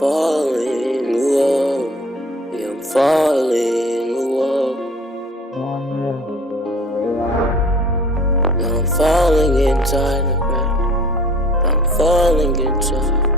falling, whoa. Yeah, I'm falling, whoa. Now I'm falling inside the ground. I'm falling inside.